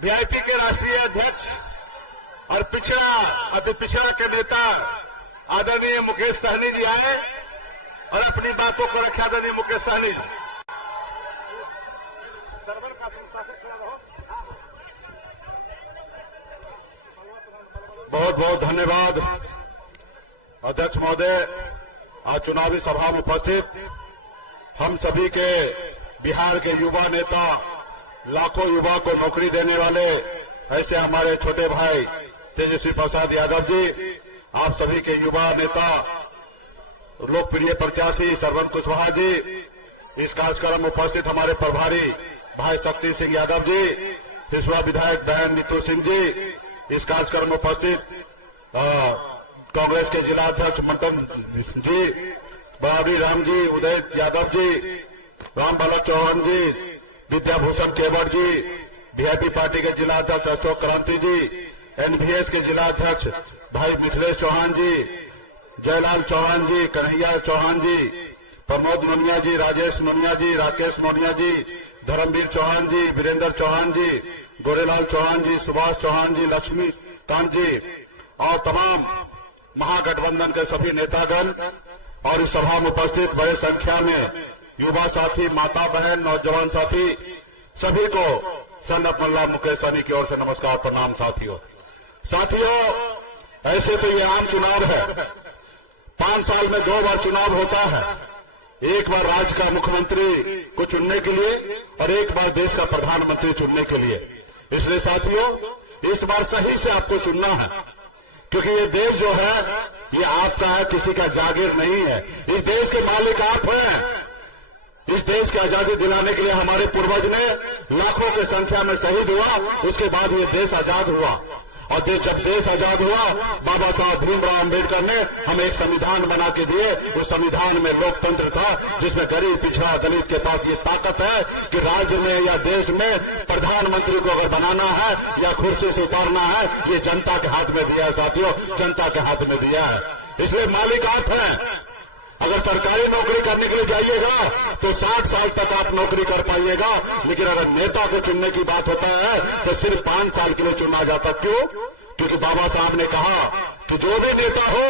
VIP के राष्ट्रीय अध्यक्ष और पिछड़ा अति पिछड़ा के नेता आदरणीय मुकेश सहनी जी आए और अपनी बातों को रखे। आदरणीय मुकेश सहनी जी। बहुत बहुत धन्यवाद अध्यक्ष महोदय। आज चुनावी सभा में उपस्थित हम सभी के बिहार के युवा नेता, लाखों युवा को नौकरी देने वाले ऐसे हमारे छोटे भाई तेजस्वी प्रसाद यादव जी, आप सभी के युवा नेता लोकप्रिय प्रत्याशी सरवन कुशवाहा जी, इस कार्यक्रम में उपस्थित हमारे प्रभारी भाई शक्ति सिंह यादव जी, हिसुआ विधायक बहन नीतू सिंह जी, इस कार्यक्रम में उपस्थित कांग्रेस के जिला अध्यक्ष मंटन जी, बहावी राम जी, उदय यादव जी, राम बालक चौहान जी, विद्याभूषण केवट जी, वीआईपी पार्टी के जिला अध्यक्ष अशोक क्रांति जी, एनवीएस के जिला अध्यक्ष भाई मिथिलेश चौहान जी, जयलाल चौहान जी, कन्हैया चौहान जी, प्रमोद नोनिया जी, राजेश नोनिया जी, राकेश नोनिया जी, धर्मवीर चौहान जी, वीरेंद्र चौहान जी, गोरेलाल चौहान जी, सुभाष चौहान जी, लक्ष्मीकांत जी और तमाम महागठबंधन के सभी नेतागण और इस सभा में उपस्थित बड़ी संख्या में युवा साथी, माता बहन, नौजवान साथी, सभी को संत मल्ला मुकेश सहनी की ओर से नमस्कार प्रणाम। साथियों, ऐसे तो ये आम चुनाव है, 5 साल में 2 बार चुनाव होता है, एक बार राज्य का मुख्यमंत्री को चुनने के लिए और एक बार देश का प्रधानमंत्री चुनने के लिए। इसलिए साथियों, इस बार सही से आपको चुनना है, क्योंकि ये देश जो है ये आपका है, किसी का जागीर नहीं है। इस देश के मालिक आप हैं। इस देश की आजादी दिलाने के लिए हमारे पूर्वज ने लाखों की संख्या में शहीद हुआ, उसके बाद ये देश आजाद हुआ। और जब देश आजाद हुआ, बाबा साहब भीमराव अम्बेडकर ने हमें एक संविधान बना के दिए। उस संविधान में लोकतंत्र था, जिसमें गरीब, पिछड़ा, दलित के पास ये ताकत है कि राज्य में या देश में प्रधानमंत्री को अगर बनाना है या कुर्सी से उतारना है, ये जनता के हाथ में दिया है साथियों, जनता के हाथ में दिया है। इसलिए मालिक आप हैं। अगर सरकारी नौकरी करने के लिए जाइएगा तो 60 साल तक आप नौकरी कर पाइएगा, लेकिन अगर नेता को चुनने की बात होता है तो सिर्फ 5 साल के लिए चुना जाता। क्यों? क्योंकि बाबा साहब ने कहा कि जो भी नेता हो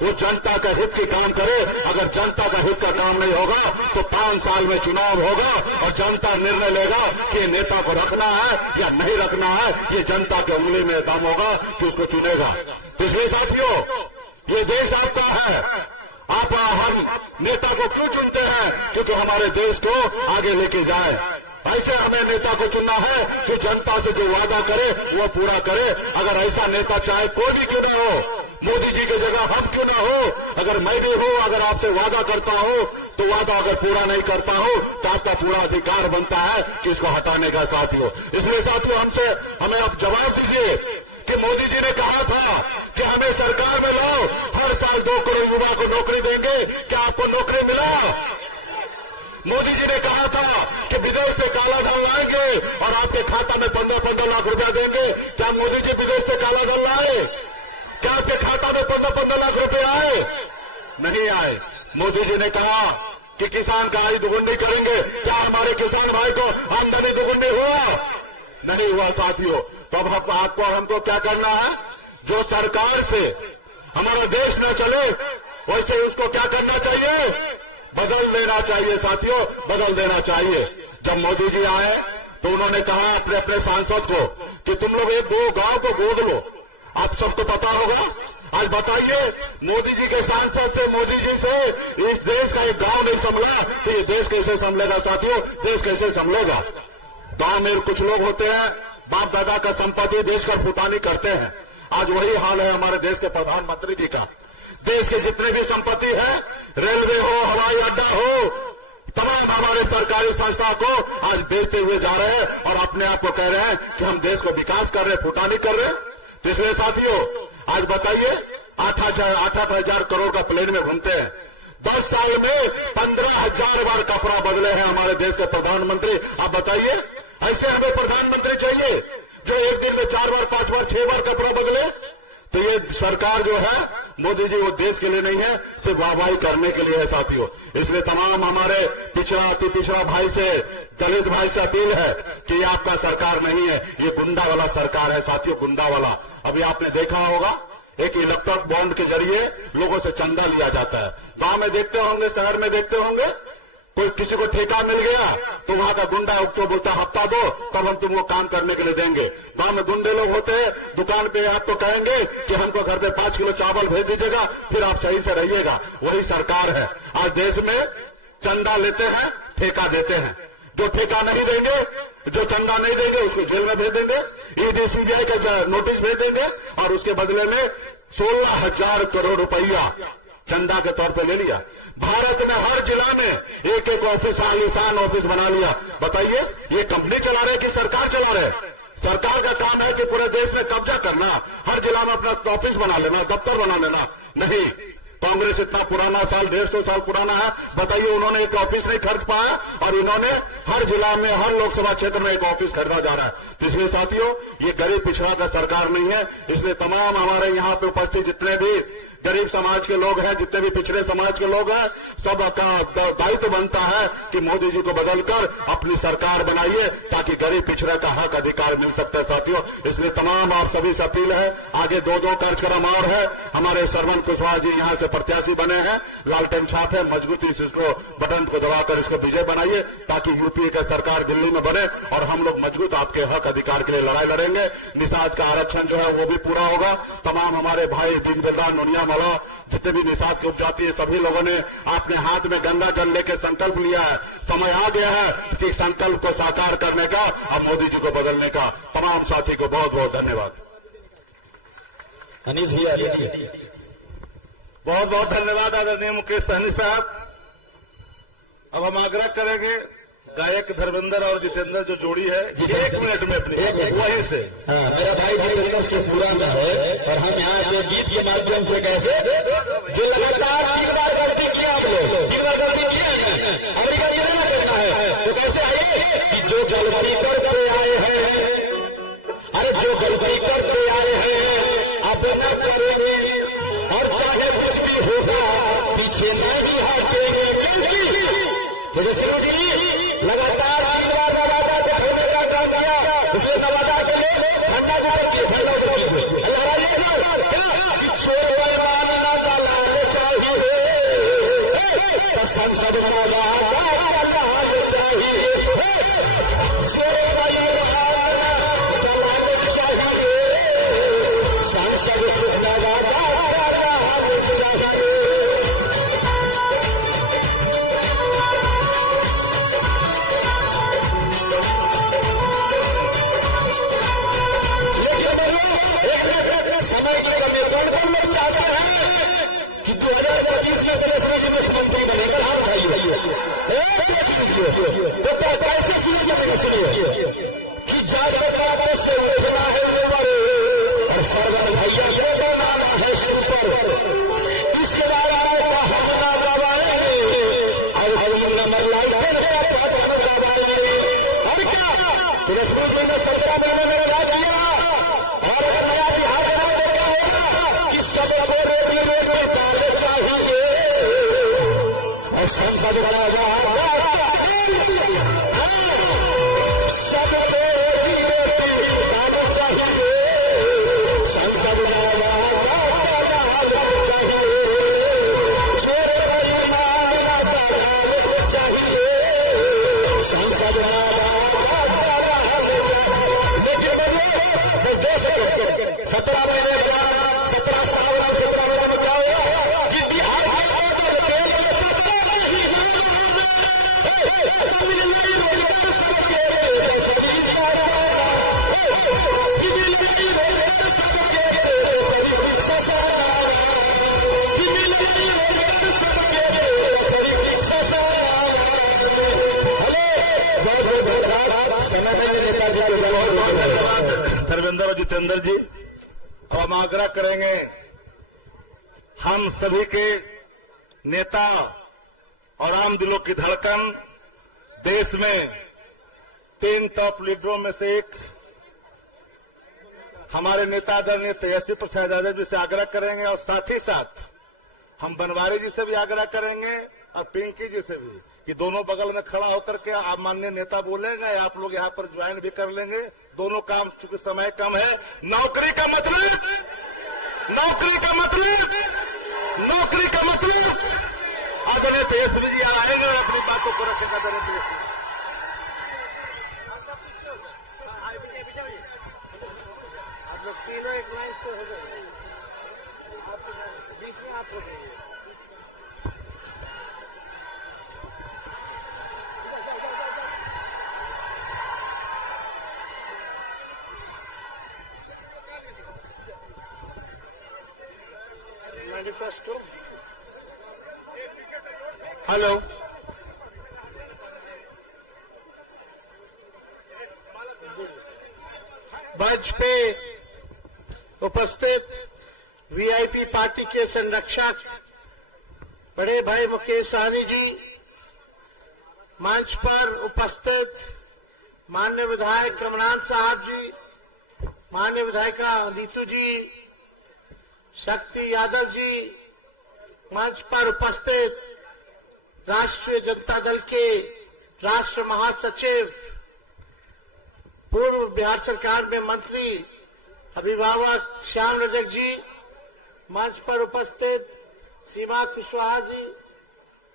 वो जनता का हित के काम करे। अगर जनता का हित का काम नहीं होगा तो 5 साल में चुनाव होगा और जनता निर्णय लेगा कि नेता को रखना है या नहीं रखना है। ये जनता के उंगली में दम होगा कि उसको चुनेगा। तो इसलिए साथियों, ये देश आपका है। आप हम नेता को क्यों चुनते हैं? क्योंकि हमारे देश को आगे लेके जाए। ऐसे हमें नेता को चुनना है कि जनता से जो वादा करे वो पूरा करे। अगर ऐसा नेता चाहे कोई भी क्यों ना हो, मोदी जी की जगह हम क्यों ना हो, अगर मैं भी हूं, अगर आपसे वादा करता हूं तो वादा अगर पूरा नहीं करता हूं तो आपका पूरा अधिकार बनता है कि इसको हटाने का। साथियों, इसलिए साथियों हमें अब जवाब दीजिए कि मोदी जी ने कहा था कि हमें सरकार में लाओ, हर साल 2 करोड़ युवा को नौकरी देंगे। क्या आपको नौकरी मिला? मोदी जी ने कहा था कि विदेश से काला धन लाएंगे और आपके खाता में 15-15 लाख रुपया देंगे। क्या मोदी जी विदेश से काला धन लाए? क्या आपके खाता में 15-15 लाख रुपए आए? नहीं आए। मोदी जी ने कहा कि किसान का आय दुगुनी करेंगे। क्या हमारे किसान भाई को आमदनी दुगुनी हुआ? नहीं हुआ साथियों। तो अब आपको हमको क्या करना है? जो सरकार से हमारा देश न चले वैसे उसको क्या करना चाहिए? बदल देना चाहिए साथियों, बदल देना चाहिए। जब मोदी जी आए तो उन्होंने कहा अपने अपने सांसद को कि तुम लोग एक 2 गांव को गोद लो। आप सबको पता होगा। आज बताइए, मोदी जी के सांसद से, मोदी जी से इस देश का एक गांव नहीं संभला तो ये देश कैसे संभलेगा साथियों? देश कैसे संभलेगा? गांव में कुछ लोग होते हैं, बाप दादा का संपत्ति देश का फुटानी करते हैं। आज वही हाल है हमारे देश के प्रधानमंत्री जी का। देश के जितने भी संपत्ति है, रेलवे हो, हवाई अड्डा हो, तमाम हमारे सरकारी संस्था को आज बेचते हुए जा रहे हैं और अपने आप को कह रहे हैं कि हम देश को विकास कर रहे हैं, फुटानी कर रहे हैं। तो इसलिए साथियों, आज बताइए, 8,000 करोड़ का प्लेन में घूमते हैं। 10 साल में 15,000 बार कपड़ा बदले हैं हमारे देश के प्रधानमंत्री। आप बताइए, ऐसे हमें प्रधानमंत्री चाहिए जो एक दिन में 4 बार, 5 बार, 6 बार कपड़ा बदले? तो ये सरकार जो है मोदी जी वो देश के लिए नहीं है, सिर्फ वाहवाही करने के लिए है साथियों। इसलिए तमाम हमारे पिछड़ा अति पिछड़ा भाई से, दलित भाई से अपील है कि ये आपका सरकार नहीं है, ये गुंडा वाला सरकार है साथियों, गुंडा वाला। अभी आपने देखा होगा एक इलेक्ट्रॉन बॉन्ड के जरिए लोगों से चंदा लिया जाता है। गांव में देखते होंगे, शहर में देखते होंगे, कोई किसी को ठेका मिल गया तो वहां का गुंडा जो बोलता है हफ्ता दो तब हम तुमको काम करने के लिए देंगे। गांव में गुंडे लोग होते हैं, दुकान पे आपको कहेंगे कि हमको घर पे 5 किलो चावल भेज दीजिएगा, फिर आप सही से रहिएगा। वही सरकार है। आज देश में चंदा लेते हैं, ठेका देते हैं। जो ठेका नहीं देंगे, जो चंदा नहीं देंगे, उसको जेल में भेज देंगे, ईडी सीबीआई का नोटिस भेज देंगे और उसके बदले में 16,000 करोड़ रुपया चंदा के तौर पर ले लिया। भारत में हर जिला में एक एक ऑफिस, आलीशान ऑफिस बना लिया। बताइए ये कंपनी चला रहे कि सरकार चला रहे? सरकार का काम है कि पूरे देश में कब्जा करना, हर जिला में अपना ऑफिस बना लेना, दफ्तर बना लेना। नहीं, कांग्रेस इतना पुराना, साल 150 साल पुराना है, बताइए उन्होंने एक ऑफिस नहीं खरीद पाया और इन्होंने हर जिला में, हर लोकसभा क्षेत्र में एक ऑफिस खरीदा जा रहा है। तो इसलिए साथियों, ये गरीब पिछड़ा का सरकार नहीं है। इसलिए तमाम हमारे यहां पे उपस्थित जितने भी गरीब समाज के लोग हैं, जितने भी पिछड़े समाज के लोग हैं, सबका दायित्व बनता है कि मोदी जी को बदलकर अपनी सरकार बनाइए ताकि गरीब पिछड़ा का हक अधिकार मिल सकता है साथियों। इसलिए तमाम आप सभी से अपील है, आगे 2-2 कार्यक्रम और है। हमारे सरवन कुशवाहा जी यहां से प्रत्याशी बने हैं, लालटेन छाप है, मजबूती से इसको बटन को दबाकर इसको विजय बनाइए ताकि यूपीए की सरकार दिल्ली में बने और हम लोग मजबूत आपके हक अधिकार के लिए लड़ाई लड़ेंगे। निषाद का आरक्षण जो है वो भी पूरा होगा। तमाम हमारे भाई दीनदयाल नोनिया जितने भी निषाद की उपजाति है, सभी लोगों ने अपने हाथ में गंगा जल लेके संकल्प लिया है। समय आ गया है कि संकल्प को साकार करने का, अब मोदी जी को बदलने का। तमाम साथी को बहुत बहुत धन्यवाद। अनीस भैया बहुत बहुत धन्यवाद आदरणीय मुकेश सहनी साहब। अब हम आग्रह करेंगे गायक धर्मेंद्र और जितेंद्र जो जोड़ी है, 1 मिनट में अपनी वहीं से। हाँ, मेरा भाई जितेंद्र से पुराना है और हम यहाँ के गीत के माध्यम से कैसे जो लगातार 3 बार गलती किया, आप लोग 3 बार गलती किया है, अमेरिका ये नहीं करना है तो कैसे आइए कि जो गलती करते आए हैं, अरे जो गलती करते आए हैं आप न करेंगे और चाहे कुछ भी होगा पीछे नहीं हटेंगे। जैसे लगातार 3 बार नवादा दिखाने का काम किया, उसने नवादा के लिए ठंडा गुजर की ठंडा संसद धर्मेंद्र और जितेंद्र जी, अब हम आग्रह करेंगे हम सभी के नेता और आम दिलों की धड़कन, देश में 3 टॉप लीडरों में से एक हमारे नेता आदरणीय तेजस्वी प्रसाद यादव जी से आग्रह करेंगे और साथ ही साथ हम बनवारी जी से भी आग्रह करेंगे और पिंकी जी से भी कि दोनों बगल में खड़ा होकर के आप माननीय नेता बोलेंगे, आप लोग यहाँ पर ज्वाइन भी कर लेंगे। दोनों काम, चूंकि समय कम है। नौकरी का मतलब आदरणीय तेजस्वी जी आएंगे और अपनी बातों को रखेगा। आदरणीय तेजस्वी हेलो, मंच पे उपस्थित वीआईपी पार्टी के संरक्षक बड़े भाई मुकेश सहनी जी, मंच पर उपस्थित माननीय विधायक कमलान साहब जी, माननीय विधायिका नीतू जी, शक्ति यादव जी, मंच पर उपस्थित राष्ट्रीय जनता दल के राष्ट्र महासचिव, पूर्व बिहार सरकार में मंत्री अभिभावक श्याम रजक जी, मंच पर उपस्थित सीमा कुशवाहा जी,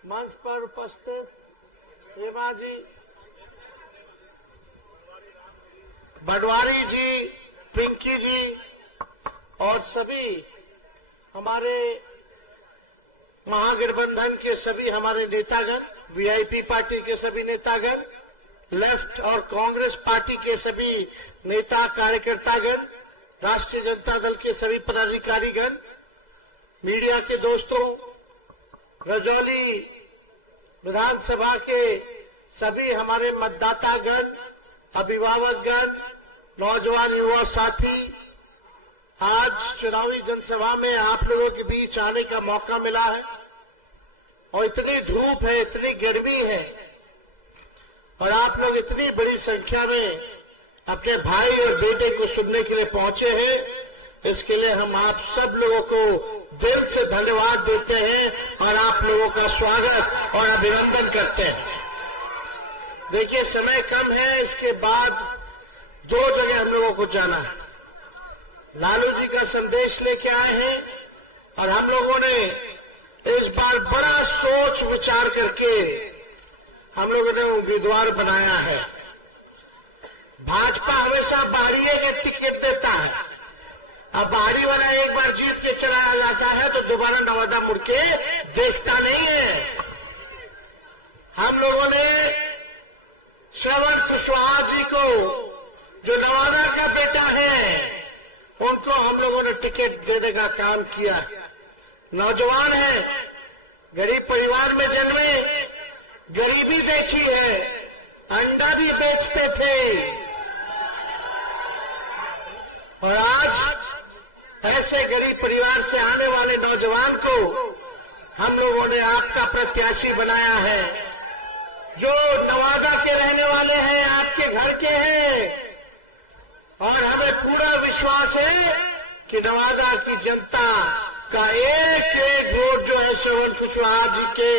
मंच पर उपस्थित हेमा जी, बडवारी जी, पिंकी जी और सभी हमारे महागठबंधन के सभी हमारे नेतागण, वीआईपी पार्टी के सभी नेतागण, लेफ्ट और कांग्रेस पार्टी के सभी नेता कार्यकर्तागण, राष्ट्रीय जनता दल के सभी पदाधिकारीगण, मीडिया के दोस्तों, रजौली विधानसभा के सभी हमारे मतदातागण, अभिभावकगण, नौजवान युवा साथी, आज चुनावी जनसभा में आप लोगों के बीच आने का मौका मिला है और इतनी धूप है, इतनी गर्मी है और आप लोग इतनी बड़ी संख्या में अपने भाई और बेटे को सुनने के लिए पहुंचे हैं। इसके लिए हम आप सब लोगों को दिल से धन्यवाद देते हैं और आप लोगों का स्वागत और अभिनंदन करते हैं। देखिए, समय कम है, इसके बाद 2 जगह हम लोगों को जाना है। लालू जी का संदेश लेके आए हैं और हम लोगों ने इस बार बड़ा सोच विचार करके हम लोगों ने उम्मीदवार बनाया है। भाजपा हमेशा बाहरी का टिकट देता है, अब बाहरी वाला एक बार जीत के चलाया जाता है तो दोबारा नवादा मुड़ के देखता नहीं है। हम लोगों ने श्रवण कुशवाहा जी को, जो नवादा का बेटा है, उनको हम लोगों ने टिकट देने का काम किया। नौजवान है, गरीब परिवार में जन्मे, गरीबी देखी है, अंडा भी बेचते थे और आज ऐसे गरीब परिवार से आने वाले नौजवान को हम लोगों ने आपका प्रत्याशी बनाया है, जो नवादा के रहने वाले हैं, आपके घर के हैं और हमें पूरा विश्वास है कि नवादा की जनता का एक एक वोट जो है श्रवण कुशवाहा जी के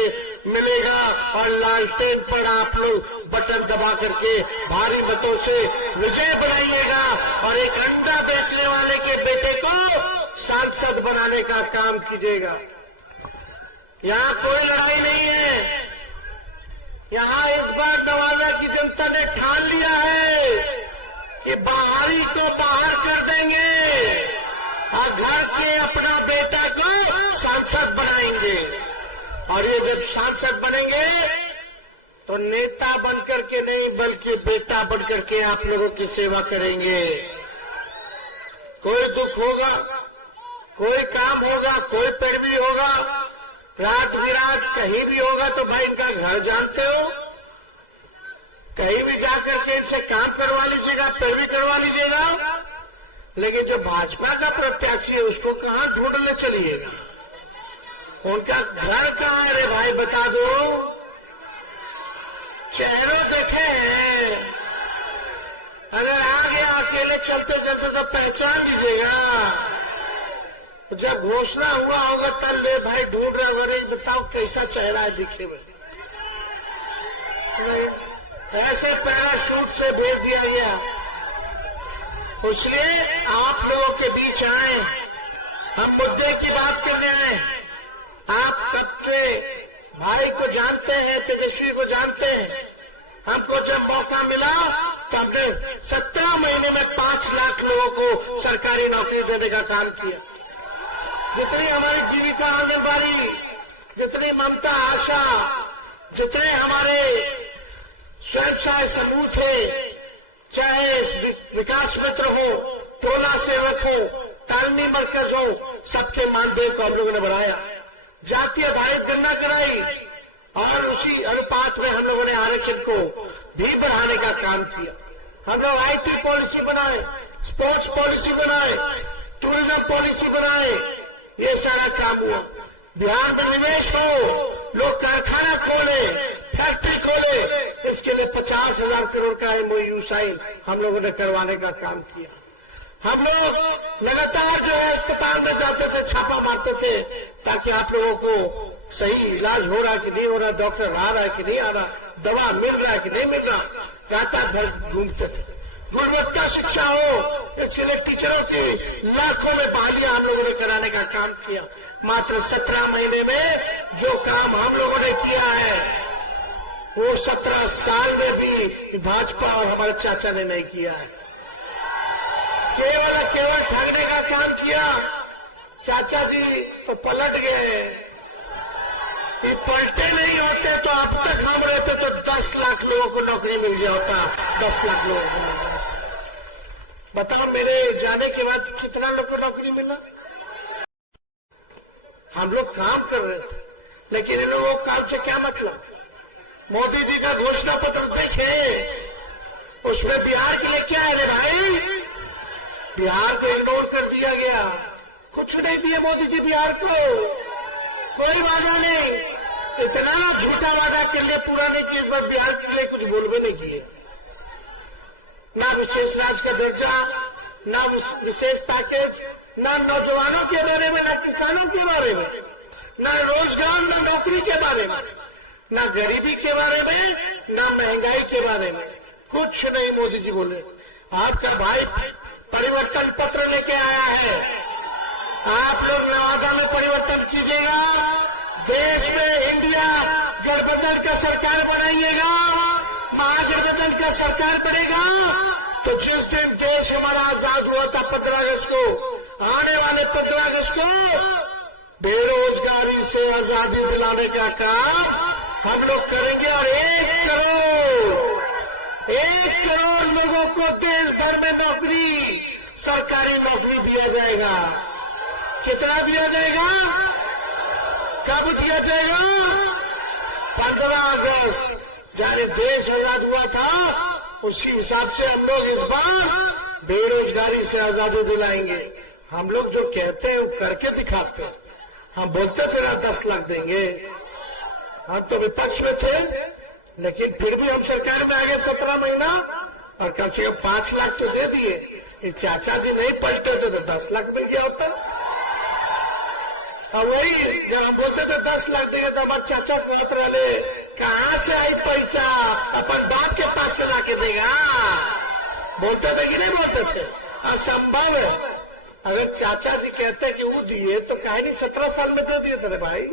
मिलेगा और लालटेन पर आप लोग बटन दबा करके भारी मतों से विजय बनाइएगा और एक अंडा बेचने वाले के बेटे को सांसद बनाने का काम कीजिएगा। यहाँ कोई लड़ाई नहीं है, यहाँ इस बार नवादा की जनता ने ठान लिया है कि बाहरी को बाहर कर देंगे और घर के अपना बेटा को सांसद बनाएंगे और ये जब सांसद बनेंगे तो नेता बनकर के नहीं बल्कि बेटा बनकर के आप लोगों की सेवा करेंगे। कोई दुख होगा, कोई काम होगा, कोई पैरवी होगा, रात बिरात कहीं भी होगा तो भाई इनका घर जानते हो, कहीं भी जाकर के इनसे काम करवा लीजिएगा, पैरवी करवा लीजिएगा, लेकिन जो भाजपा का प्रत्याशी है उसको कहां ढूंढने चलिएगा? उनका घर कहां है रे भाई, बता दो। चेहरों देखे हैं, अगर आ गया अकेले चलते चलते तो पहचान दीजिएगा। जब घोषणा हुआ होगा तब ले भाई ढूंढ रहे हो, नहीं बताओ कैसा चेहरा है दिखे में, ऐसे पैराशूट से भेज दिया गया। इसलिए आप लोगों के बीच आए, हम मुद्दे की बात करने आए। आप अपने भाई को जानते हैं, तेजस्वी को जानते हैं। हमको जब मौका मिला तो हमने 17 महीने में 5 लाख लोगों को सरकारी नौकरी देने का काम किया। जितनी हमारी जीविका आंगनबाड़ी, जितनी ममता आशा, जितने हमारे स्वयं सहायता समूह थे, चाहे विकास मित्र हो, टोला सेवक हो, तालमी मरकज हो, सबके मानदेय को हम लोगों ने बढ़ाया, जातीय आधारित गणना कराई और उसी अनुपात में हम लोगों ने आरक्षण को भी बढ़ाने का काम किया। हम लोग IT पॉलिसी बनाए, स्पोर्ट्स पॉलिसी बनाए, टूरिज्म पॉलिसी बनाए, ये सारा काम हुआ। बिहार में निवेश हो, लोग कारखाना खोले, फैक्ट्री खोले, इसके लिए 50,000 करोड़ का MOU साइन हम लोगों ने करवाने का काम किया। हम लोग लगातार जो है अस्पताल में जाते थे, छापा मारते थे ताकि आप लोगों को सही इलाज हो रहा कि नहीं हो रहा, डॉक्टर आ रहा है कि नहीं आ रहा, दवा मिल रहा है कि नहीं मिल रहा, लगातार घर ढूंढते थे। गुणवत्ता शिक्षा हो, इसलिए टीचरों की लाखों में बहालियां हम लोगों ने कराने का काम किया। मात्र 17 महीने में जो काम हम लोगों ने किया है वो 17 साल में भी भाजपा और हमारे चाचा ने नहीं किया है। केवल भागने का काम किया। चाचा जी तो पलट गए, ये पलटे नहीं होते तो अब तक हम रहते तो 10 लाख लोगों को नौकरी मिल गया होता। 10 लाख लोगों को बताओ, मेरे जाने के बाद कितना लोगों को नौकरी मिला? हम लोग काम कर रहे थे, लेकिन इन लोगों को काम से क्या मतलब? मोदी जी का घोषणा पत्र देखे, उसमें बिहार के लिए क्या है भाई? बिहार को इग्नोर कर दिया गया, कुछ नहीं दिए मोदी जी बिहार को, कोई वादा नहीं, इतना झूठा वादा के लिए पूरा नहीं किया। इस बार बिहार के लिए कुछ बोलवे नहीं किए, ना विशेष राज्य का दर्जा, ना विशेष पैकेज, ना नौजवानों के बारे में, ना किसानों के बारे में, ना रोजगार, ना नौकरी के बारे में, ना गरीबी के बारे में, ना महंगाई के बारे में, कुछ नहीं मोदी जी बोले। आपका भाई परिवर्तन पत्र लेके आया है, आप लोग नवादा में परिवर्तन कीजिएगा, देश में इंडिया गठबंधन का सरकार बनाइएगा, महागठबंधन का सरकार बनेगा तो जिस दिन देश हमारा आजाद हुआ था 15 अगस्त को, आने वाले 15 अगस्त को बेरोजगारी से आजादी दिलाने का काम हम लोग करेंगे। और 1 करोड़ लोगों को के घर में नौकरी, सरकारी नौकरी दिया जाएगा। कितना दिया जाएगा? कब दिया जाएगा? 15 अगस्त जाने देश आजाद हुआ था, उसी हिसाब से हम लोग इस बार बेरोजगारी से आजादी दिलाएंगे। हम लोग जो कहते हैं वो करके दिखाते हैं। हम बोलते थे ना 10 लाख देंगे, हम तो विपक्ष में थे, लेकिन फिर भी हम सरकार में आ गए 17 महीना और कम से कम 5 लाख तो दे दिए। ये चाचा जी नहीं पलटे थे तो 10 लाख मिल गया होता। और वही जब हम बोलते थे 10 लाख देंगे तो हमारे चाचा पूछ रहे कहाँ से आई पैसा, अपन बाप के पास से लाके देगा। बोलते थे कि नहीं बोलते थे? असंभव है। अगर चाचा जी कहते कि वो दिए तो कहीं नहीं 17 साल में दे दिए थे भाई।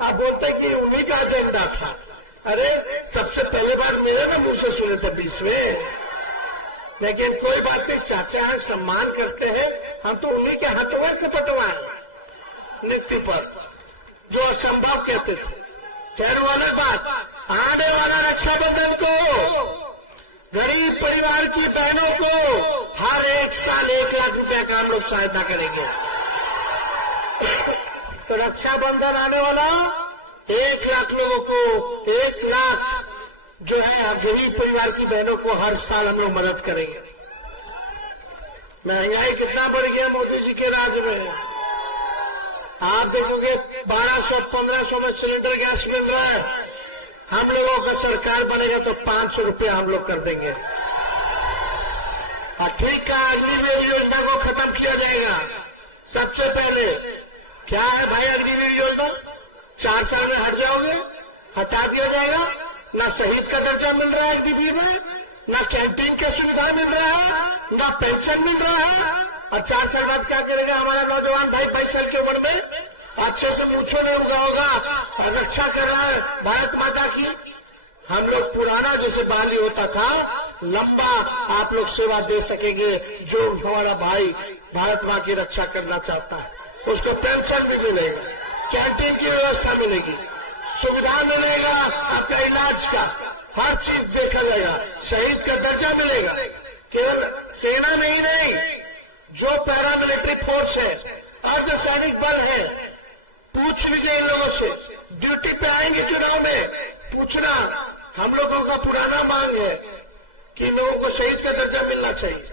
आप बोलते कि उन्हीं का एजेंडा था। अरे सबसे पहली बार मेरे ना मुझसे सुने थे 20 में, लेकिन कोई बात नहीं, चाचा है, सम्मान करते हैं। हम तो उन्हीं के हाथों से पटवाए नित्य पर, जो असंभव कहते थे। खैर वाली बात, आने वाला रक्षाबंधन को गरीब परिवार की बहनों को हर 1 साल 1 लाख रुपए का हम लोग सहायता करेंगे। तो रक्षाबंधन आने वाला 1 लाख लोगों को 1 लाख जो है गरीब परिवार की बहनों को हर साल हम लोग मदद करेंगे। महंगाई कितना बढ़ गया मोदी जी के राज में। आप देखोगे 1200-1500 में सिलेंडर गैस मिल रहा है। हम लोगों का सरकार बनेगा तो 500 रुपया हम लोग कर देंगे। ठीक है, अग्निवीर योजना को खत्म किया जाएगा। सबसे पहले क्या है भाई अग्निवीर योजना? 4 साल में हट जाओगे, हटा दिया जाएगा। ना शहीद का दर्जा मिल रहा है अग्निवीर में, ना कैंटीन की सुविधा मिल रहा है, ना पेंशन मिल रहा है। और 4 साल बाद क्या करेगा हमारा नौजवान भाई 5 साल की उम्र में? अच्छे से मूछो नहीं उगा होगा, रक्षा कर रहा है भारत माता की। हम लोग पुराना जैसे बाली होता था, लंबा आप लोग सेवा दे सकेंगे। जो हमारा भाई भारत माँ की रक्षा करना चाहता है उसको पेंशन भी मिलेगा, कैंटीन की व्यवस्था मिलेगी, सुविधा मिलेगा, आपका इलाज का हर चीज देखा जाएगा, शहीद का दर्जा मिलेगा। केवल सेना में ही नहीं, जो पैरामिलिट्री फोर्स है, अर्धसैनिक बल है, पूछ लीजिए इन लोगों से। ड्यूटी पे आएंगे चुनाव में, पूछना। हम लोगों का पुराना मांग है कि लोगों को शहीद का दर्जा मिलना चाहिए।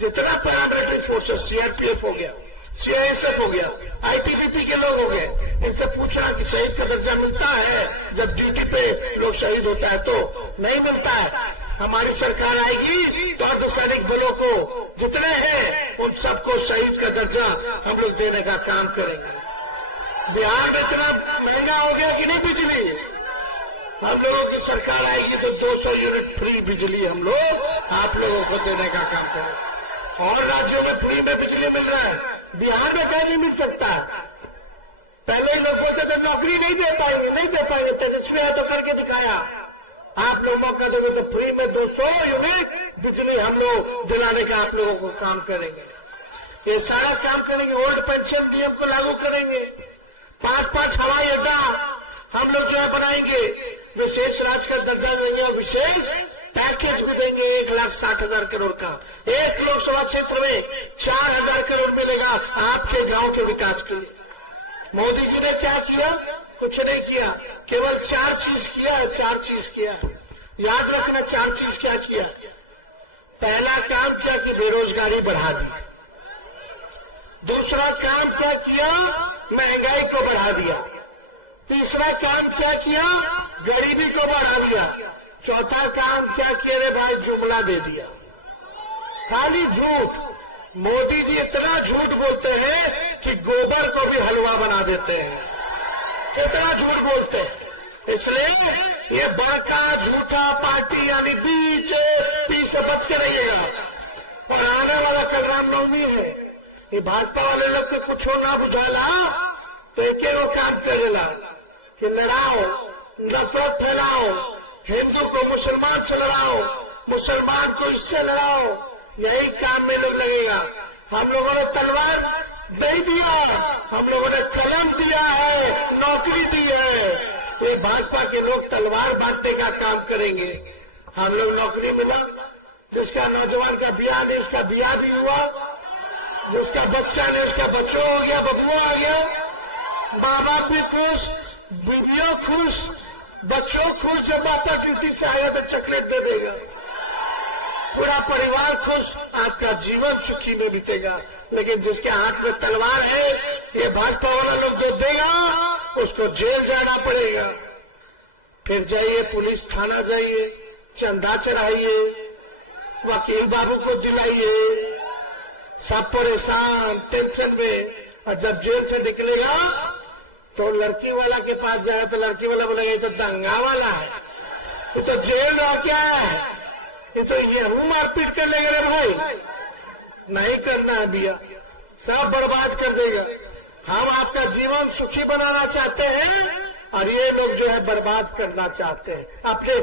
जितना पैरामिलिट्री फोर्स है, सीआरपीएफ हो गया, सीआईएसएफ हो गया, आईटीबीपी के लोग हो गए, इनसे पूछना कि शहीद का दर्जा मिलता है? जब ड्यूटी पे लोग शहीद होता है तो नहीं मिलता है। हमारी सरकार आएगी तो अर्धसैनिक बलों को जितने हैं उन सबको शहीद का दर्जा हम लोग देने का काम करेंगे। बिहार में इतना महंगा हो गया कि नहीं बिजली, हम लोगों की सरकार आएगी तो 200 यूनिट फ्री बिजली हम लोग आप लोगों को देने का काम करें। और राज्यों में फ्री में बिजली मिल रहा है, बिहार में कहीं नहीं मिल सकता। पहले लोग बोलते थे नौकरी नहीं दे पाएंगे, तेजस्वी यादव करके दिखाया। आप लोग मौका दोगे तो फ्री में 200 यूनिट बिजली हम लोग दिलाने का आप लोगों को काम करेंगे। ये सारा काम करेंगे। ओल्ड पेंशन नियम को लागू करेंगे। 5-5 हवाई अड्डा हम लोग जो है बनाएंगे, विशेष राज्य का दर्जा देंगे, विशेष पैकेज भी देंगे 1,60,000 करोड़ का। एक लोकसभा क्षेत्र में 4,000 करोड़ मिलेगा आपके गांव के विकास के लिए। मोदी जी ने क्या किया? कुछ नहीं किया, केवल 4 चीज किया है। 4 चीज किया है, याद रखना। 4 चीज क्या किया? पहला काम किया कि बेरोजगारी बढ़ा दी। दूसरा काम क्या किया? महंगाई को बढ़ा दिया। तीसरा काम क्या किया? गरीबी को बढ़ा दिया। चौथा काम क्या किया रे भाई? जुमला दे दिया। खाली झूठ। मोदी जी इतना झूठ बोलते हैं कि गोबर को भी हलवा बना देते हैं। कितना झूठ बोलते हैं। इसलिए ये बाका झूठा पार्टी यानी बीजेपी समझ के रहिएगा। और आने वाला कल रामनवमी है, ये भाजपा वाले लोग को कुछ ना बुझाला तो एक काम करेला कि लड़ाओ, नफरत फैलाओ, हिंदू को मुसलमान से लड़ाओ, मुसलमान को इससे लड़ाओ, यही काम में लोग लगेगा। हम लोगों ने तलवार नहीं दिया, हम लोगों ने कलम दिया है, नौकरी दी है। ये भाजपा के लोग तलवार बांटने का काम करेंगे। हम लोग नौकरी मिला, जिसका नौजवान का ब्याह नहीं उसका ब्याह भी हुआ, जिसका बच्चा नहीं उसका बच्चा हो गया, बबुआ आ गया, माँ बाप भी खुश, बीवियों खुश, बच्चों खुश। जब माता ड्यूटी से आया तो चॉकलेट दे देगा, पूरा परिवार खुश, आपका जीवन सुखी में बीतेगा। लेकिन जिसके हाथ में तलवार है, ये भाजपा वाला लोग जो देगा उसको जेल जाना पड़ेगा। फिर जाइए पुलिस थाना, जाइए चंदा चढ़ाइए, वकील बाबू को दिलाइए, सब परेशान टेंशन में। और जब जेल से निकलेगा तो लड़की वाला के पास जाए तो लड़की वाला बोलेगा ये तो दंगा वाला है, ये तो जेल रह क्या है, ये तो गेहूं मारपीट कर लेगा रे भाई। नहीं करना है भैया, सब बर्बाद कर देगा। हम आपका जीवन सुखी बनाना चाहते हैं और ये लोग जो है बर्बाद करना चाहते हैं अपने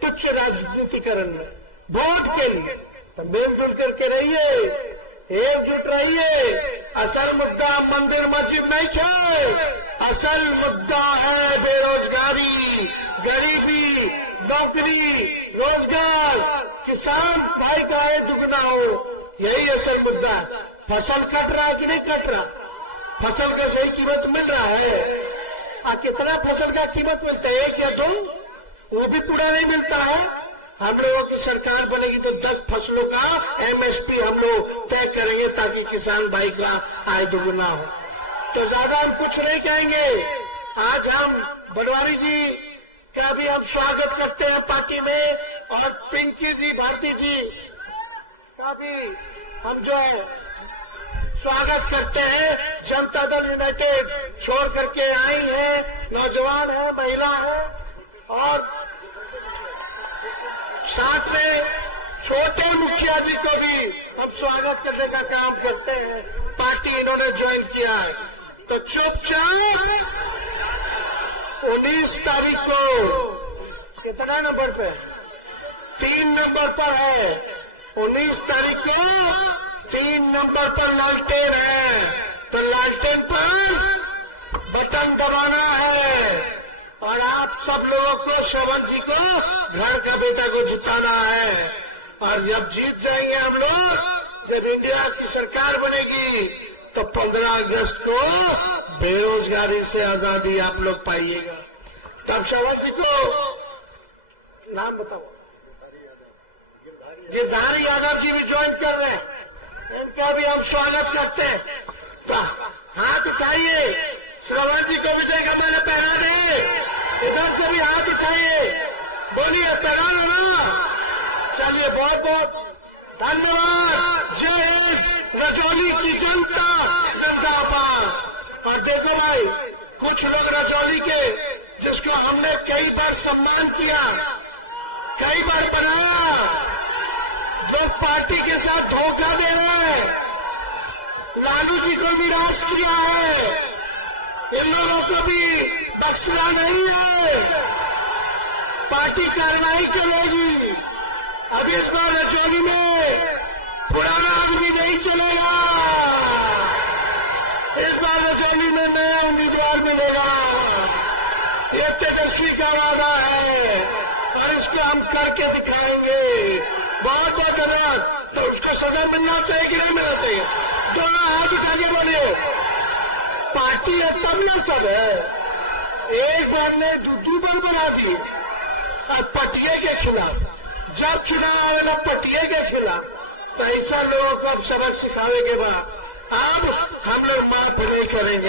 तुच्छ राजनीतिकरण में, वोट के लिए। तो मिलजुल करके रहिए, एकजुट रहिए। असल मुद्दा मंदिर मस्जिद नहीं है, असल मुद्दा है बेरोजगारी, गरीबी, नौकरी, रोजगार, किसान भाई का आय दुगना हो, यही असल मुद्दा है। फसल कट रहा कि नहीं कट रहा? फसल का सही कीमत मिल रहा है? कितना फसल का कीमत मिलता है? 1 या 2? वो भी पूरा नहीं मिलता है। हम लोगों की सरकार बनेगी तो 10 फसलों का एमएसपी हम लोग तय करेंगे ताकि किसान भाई का आय दुगुना हो। तो ज्यादा हम कुछ नहीं कहेंगे। आज हम बड़वानी जी का भी हम स्वागत करते हैं पार्टी में, और पिंकी जी, भारती जी अभी हम जो है स्वागत करते हैं। जनता दल यूनाइटेड छोड़ करके आई है, नौजवान है, महिला है और साथ में छोटे मुखिया जी को भी हम स्वागत करने का काम करते हैं। पार्टी इन्होंने ज्वाइन किया है तो चुपचाप 19 तारीख को कितना नंबर पे 3 नंबर पर है। 19 तारीख को 3 नंबर पर लालटेन है तो लालटेन पर बटन दबाना है और आप सब लोगों को श्रवण जी को घर का बेटा को जिताना है। और जब जीत जाएंगे हम लोग, जब इंडिया की सरकार बनेगी तो 15 अगस्त को बेरोजगारी से आजादी आप लोग पाइएगा। तब श्रवण जी को नाम बताओ। गिरधारी यादव जी भी ज्वाइन कर रहे हैं, इनका भी हम स्वागत करते हैं। तो हाथ उठाइए, श्रवण जी को विजय का माला पहना दें। इधर से भी हाथ उठाइए, बोलिए पहना लो ना। चलिए, बहुत बहुत धन्यवाद। जय हिंद। रजौली की जनता जिंदाबाद। और देखो भाई, कुछ लोग रजौली के जिसको हमने कई बार सम्मान किया, कई बार बनाया, लोग पार्टी के साथ धोखा दे रहे हैं, लालू जी को भी राज किया है, इन लोगों को भी बख्शना नहीं है। पार्टी कार्रवाई करेगी। अब इस बार रजौली में पुराना आदमी नहीं चलेगा। इस बार रजौली में नया उम्मीदवार मिलेगा। ये तेजस्वी का वादा है और इसको हम करके दिखाएंगे। बहुत बहुत धन्यवाद। तो उसको सजा मिलना चाहिए कि नहीं मिलना चाहिए? दोनों हाथ उठाके बोलिए। पार्टी है तब न सब है। एक बात ने दूसरी बल बना दी और पटिए के खिलाफ जब चुनाव आए लोग पटिए के खिलाफ, तो ऐसा लोगों को अब सबक सिखाने के बाद अब हम लोग माफ नहीं करेंगे।